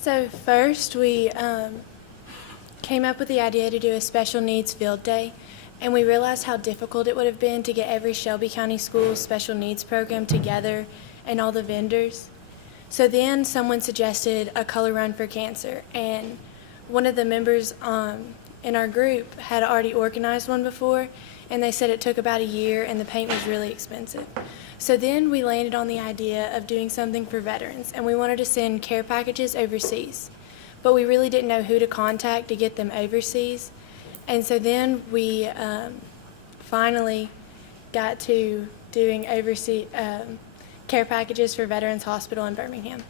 So first we came up with the idea to do a special needs field day, and we realized how difficult it would have been to get every Shelby County School special needs program together and all the vendors. So then someone suggested a color run for cancer, and one of the members in our group had already organized one before, and they said it took about a year and the paint was really expensive. So then we landed on the idea of doing something for veterans, and we wanted to send care packages overseas. But we really didn't know who to contact to get them overseas. And so then we finally got to doing overseas care packages for Veterans Hospital in Birmingham.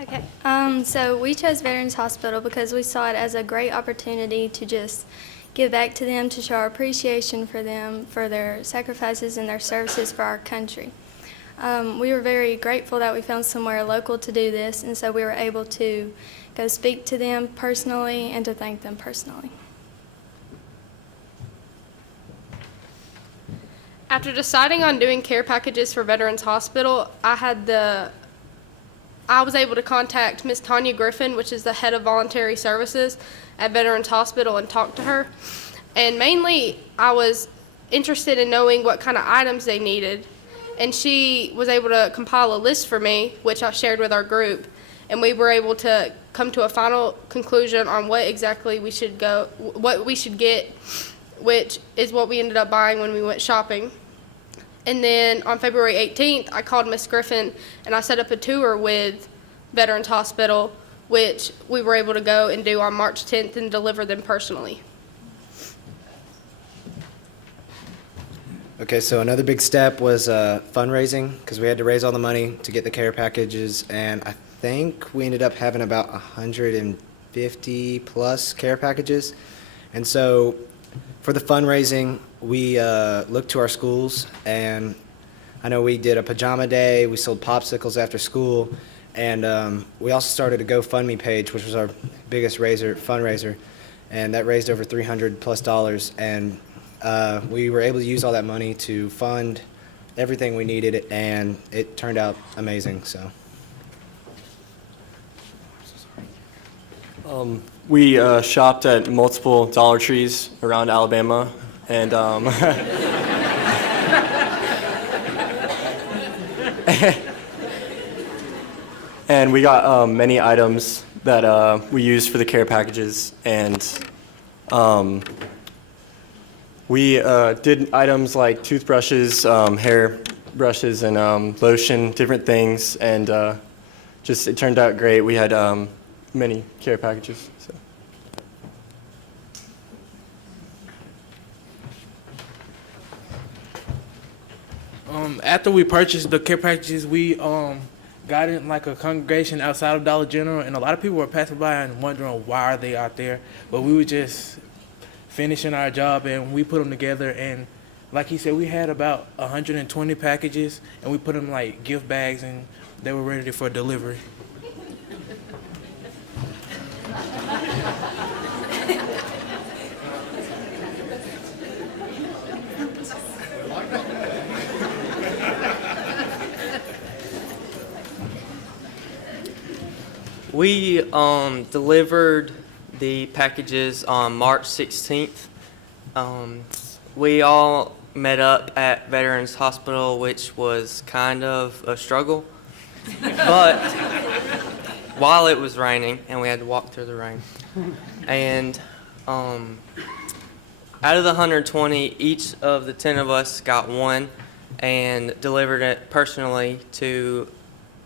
Okay, so we chose Veterans Hospital because we saw it as a great opportunity to just give back to them, to show our appreciation for them, for their sacrifices and their services for our country. We were very grateful that we found somewhere local to do this, and so we were able to go speak to them personally and to thank them personally. After deciding on doing care packages for Veterans Hospital, I was able to contact Miss Tanya Griffin, which is the head of voluntary services at Veterans Hospital, and talk to her. And mainly, I was interested in knowing what kind of items they needed. And she was able to compile a list for me, which I shared with our group. And we were able to come to a final conclusion on what exactly we should get, which is what we ended up buying when we went shopping. And then on February 18th, I called Miss Griffin and I set up a tour with Veterans Hospital, which we were able to go and do on March 10th and deliver them personally. Okay, so another big step was fundraising, because we had to raise all the money to get the care packages, and I think we ended up having about 150 plus care packages. And so for the fundraising, we looked to our schools, and I know we did a pajama day, we sold popsicles after school, and we also started a GoFundMe page, which was our biggest fundraiser, and that raised over $300 plus, and we were able to use all that money to fund everything we needed, and it turned out amazing. So we shopped at multiple Dollar Trees around Alabama, and and we got many items that we used for the care packages, and we did items like toothbrushes, hair brushes, and lotion, different things, and just it turned out great. We had many care packages. So. After we purchased the care packages, we got in like a congregation outside of Dollar General, and a lot of people were passing by and wondering why are they out there. But we were just finishing our job, and we put them together, and like he said, we had about 120 packages, and we put them like gift bags, and they were ready for delivery. We delivered the packages on March 16th. We all met up at Veterans Hospital, which was kind of a struggle. But while it was raining, and we had to walk through the rain, and out of the 120, each of the 10 of us got one and delivered it personally to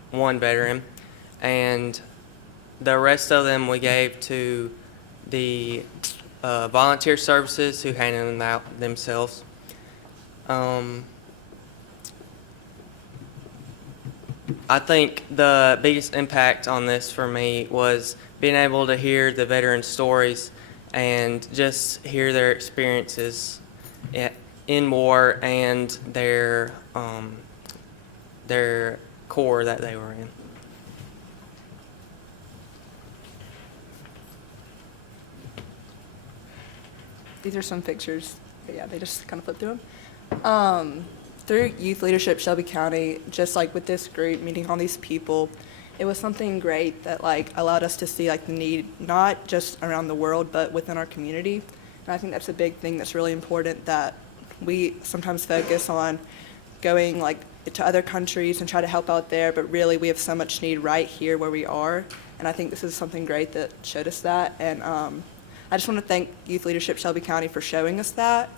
one veteran, and the rest of them we gave to the volunteer services who handed them out themselves. I think the biggest impact on this for me was being able to hear the veterans' stories and just hear their experiences in war and their corps that they were in. These are some pictures. But yeah, they just kind of flip through them. through Youth Leadership Shelby County, just like with this group, meeting all these people, it was something great that like allowed us to see like the need, not just around the world, but within our community. And I think that's a big thing that's really important, that we sometimes focus on going like to other countries and try to help out there, but really we have so much need right here where we are. And I think this is something great that showed us that. And I just want to thank Youth Leadership Shelby County for showing us that.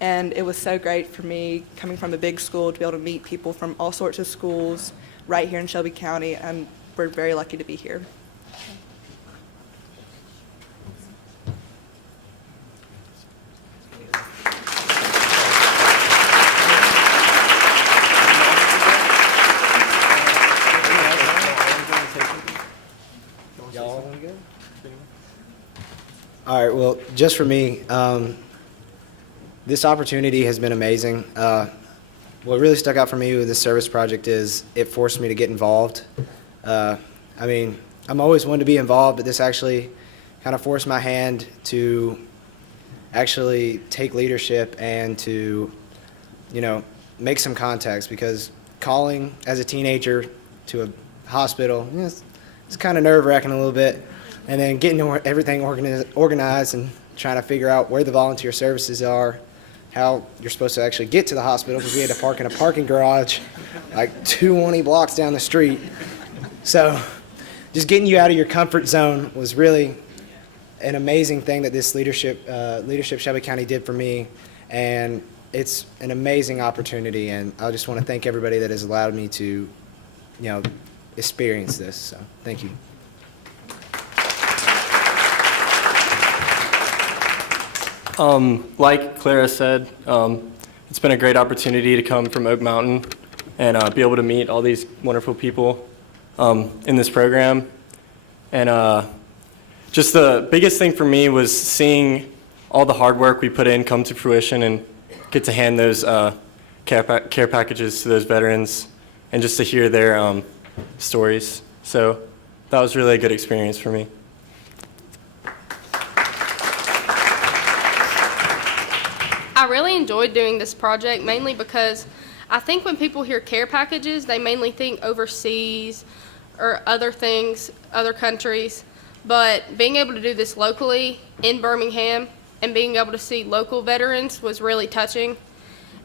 And it was so great for me, coming from a big school, to be able to meet people from all sorts of schools right here in Shelby County, and we're very lucky to be here. Y'all want to go? All right, well, just for me, this opportunity has been amazing. What really stuck out for me with this service project is it forced me to get involved. I mean, I'm always one to be involved, but this actually kind of forced my hand to actually take leadership and to, you know, make some contacts, because calling as a teenager to a hospital, you know, it's kind of nerve-wracking a little bit. And then getting everything organized and trying to figure out where the volunteer services are, how you're supposed to actually get to the hospital, because we had to park in a parking garage like 220 blocks down the street. So just getting you out of your comfort zone was really an amazing thing that this leadership Shelby County did for me. And it's an amazing opportunity, and I just want to thank everybody that has allowed me to, you know, experience this. So thank you. Like Clara said, it's been a great opportunity to come from Oak Mountain and be able to meet all these wonderful people in this program. And just the biggest thing for me was seeing all the hard work we put in come to fruition and get to hand those care packages to those veterans, and just to hear their stories. So that was really a good experience for me. I really enjoyed doing this project, mainly because I think when people hear care packages, they mainly think overseas or other things, other countries. But being able to do this locally in Birmingham and being able to see local veterans was really touching.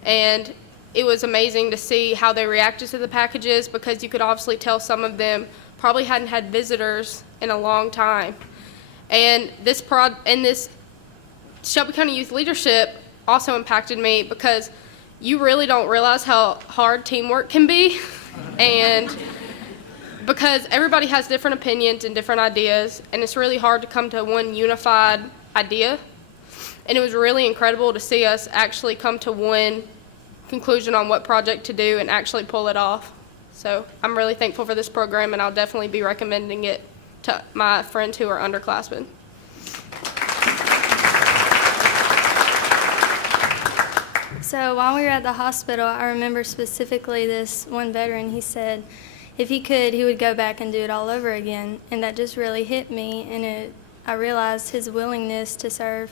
And it was amazing to see how they reacted to the packages, because you could obviously tell some of them probably hadn't had visitors in a long time. And this Shelby County Youth Leadership also impacted me, because you really don't realize how hard teamwork can be. And because everybody has different opinions and different ideas, and it's really hard to come to one unified idea. And it was really incredible to see us actually come to one conclusion on what project to do and actually pull it off. So I'm really thankful for this program, and I'll definitely be recommending it to my friends who are underclassmen. So while we were at the hospital, I remember specifically this one veteran, he said if he could, he would go back and do it all over again. And that just really hit me, and I realized his willingness to serve,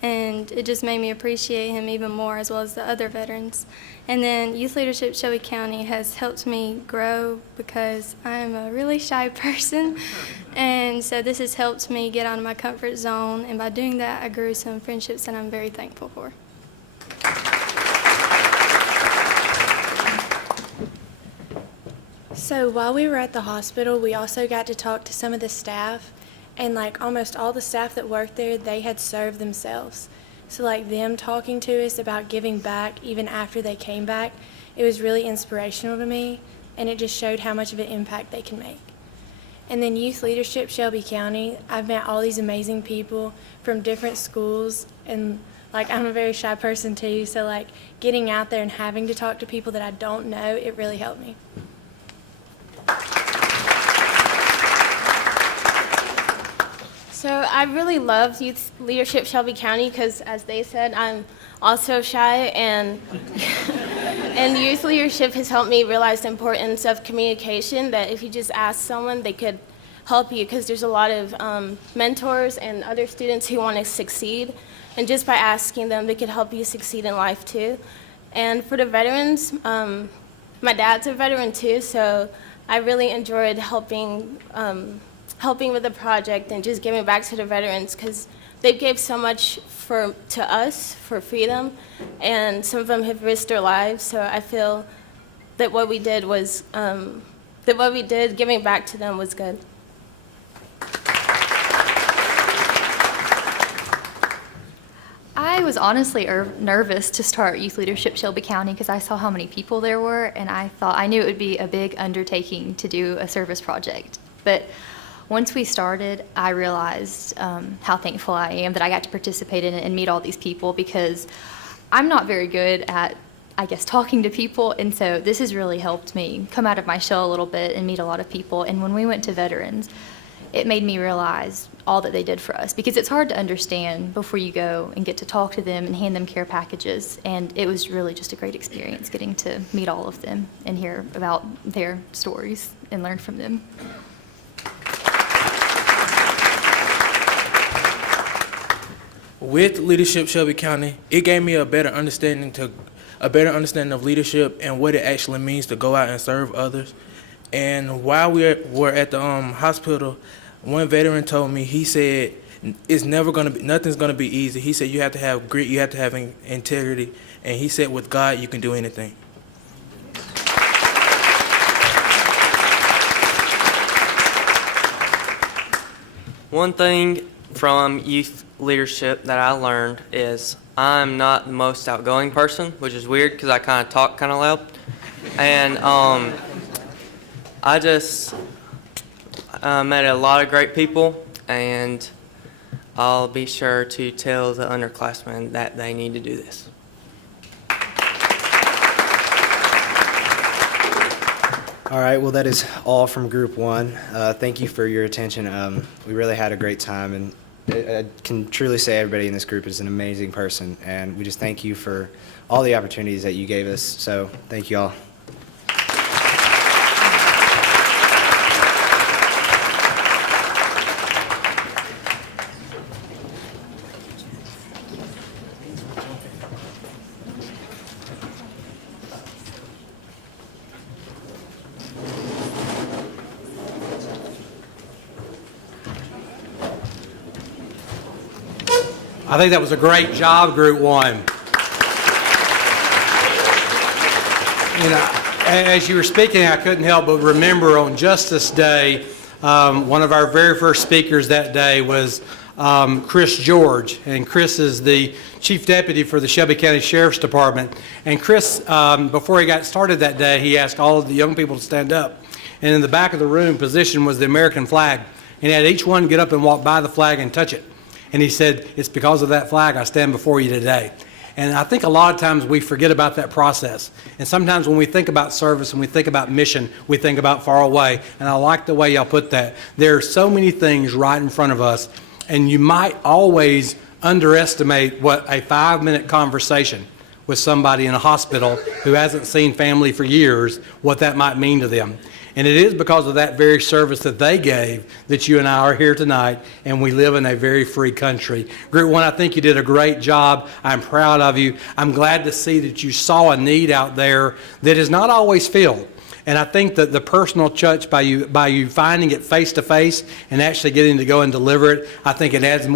and it just made me appreciate him even more, as well as the other veterans. And then Youth Leadership Shelby County has helped me grow, because I am a really shy person. And so this has helped me get out of my comfort zone, and by doing that, I grew some friendships that I'm very thankful for. So while we were at the hospital, we also got to talk to some of the staff, and like almost all the staff that worked there, they had served themselves. So like them talking to us about giving back even after they came back, it was really inspirational to me, and it just showed how much of an impact they can make. And then Youth Leadership Shelby County, I've met all these amazing people from different schools, and like I'm a very shy person too, so like getting out there and having to talk to people that I don't know, it really helped me. So I really loved Youth Leadership Shelby County because, as they said, I'm also shy, and and youth leadership has helped me realize the importance of communication, that if you just ask someone, they could help you, because there's a lot of mentors and other students who want to succeed, and just by asking them, they could help you succeed in life too. And for the veterans, my dad's a veteran too, so I really enjoyed helping with the project and just giving back to the veterans because they gave so much to us for freedom, and some of them have risked their lives. So I feel that what we did, giving back to them, was good. I was honestly nervous to start Youth Leadership Shelby County because I saw how many people there were, and I knew it would be a big undertaking to do a service project. But once we started, I realized how thankful I am that I got to participate in it and meet all these people, because I'm not very good at, I guess, talking to people, and so this has really helped me come out of my shell a little bit and meet a lot of people. And when we went to veterans, it made me realize all that they did for us, because it's hard to understand before you go and get to talk to them and hand them care packages. And it was really just a great experience getting to meet all of them and hear about their stories and learn from them. With Leadership Shelby County, it gave me a better understanding of leadership and what it actually means to go out and serve others. And while we were at the hospital, one veteran told me, he said, nothing's gonna be easy. He said you have to have grit, you have to have integrity, and he said with God you can do anything. One thing from youth leadership that I learned is I'm not the most outgoing person, which is weird because I kind of talk kind of loud. And I just met a lot of great people, and I'll be sure to tell the underclassmen that they need to do this. All right, well, that is all from Group 1. Thank you for your attention. We really had a great time, and I can truly say everybody in this group is an amazing person, and we just thank you for all the opportunities that you gave us. So thank you all. I think that was a great job, Group 1. You know, as you were speaking, I couldn't help but remember on Justice Day, one of our very first speakers that day was Chris George, and Chris is the Chief Deputy for the Shelby County Sheriff's Department. And Chris, before he got started that day, he asked all of the young people to stand up. And in the back of the room, position was the American flag. And he had each one get up and walk by the flag and touch it. And he said, it's because of that flag I stand before you today. And I think a lot of times we forget about that process. And sometimes when we think about service and we think about mission, we think about far away. And I like the way y'all put that. There are so many things right in front of us, and you might always underestimate what a 5-minute conversation with somebody in a hospital who hasn't seen family for years, what that might mean to them. And it is because of that very service that they gave that you and I are here tonight, and we live in a very free country. Group 1, I think you did a great job. I'm proud of you. I'm glad to see that you saw a need out there that is not always filled. And I think that the personal touch by you finding it face to face and actually getting to go and deliver it, I think it adds more